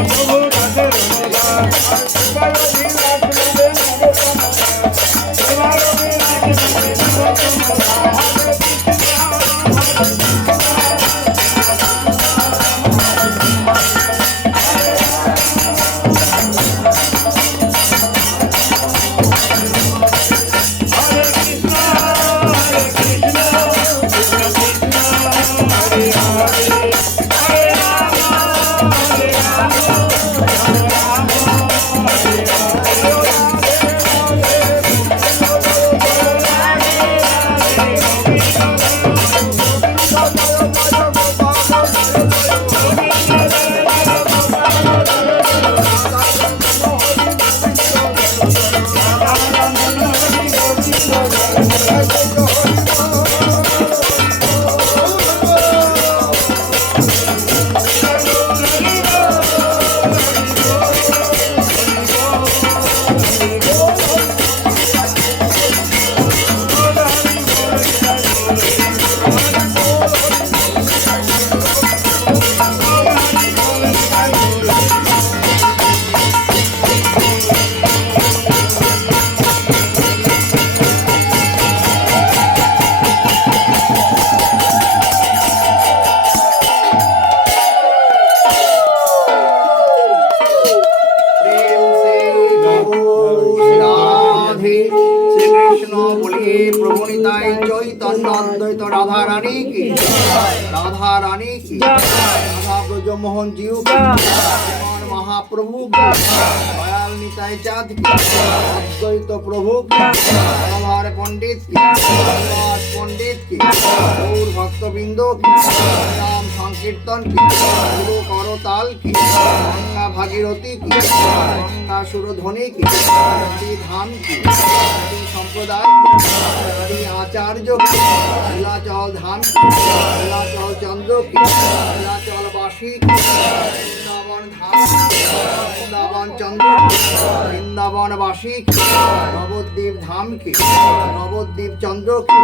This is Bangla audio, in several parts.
Oh. নিতাই চৈতন্য, অদ্বৈত রাধা রানী কি? রাধা রানী কি? রাধা ব্রজমোহন জিউ মহাপ্রভু দয়াল নিতাই চাঁদ অদ্বৈত প্রভু রাধার পণ্ডিত পণ্ডিত গৌর ভক্তবৃন্দ রাম সংকীর্তন গুরু করতাল কি? গঙ্গা ভাগীরথী কি? গঙ্গা সুরধ্বনি কি? ধাম কি? সম্প্রদায়। আচার্য নীলাচল ধাম নীলাচল বৃন্দাবন ধাম বৃন্দাবন চন্দ্র বৃন্দাবন বাসী নবদ্বীপ ধাম কি নবদ্বীপ চন্দ্র কি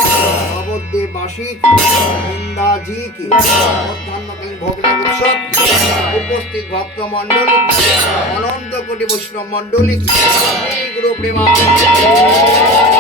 নবদ্বীপ বাসী বৃন্দাজি কি মধ্যাহ্নকালীন উপস্থিত ভক্ত মণ্ডলী অনন্ত কোটি বৈষ্ণব মণ্ডলী কি? শ্রী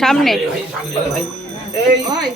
সামনে এই।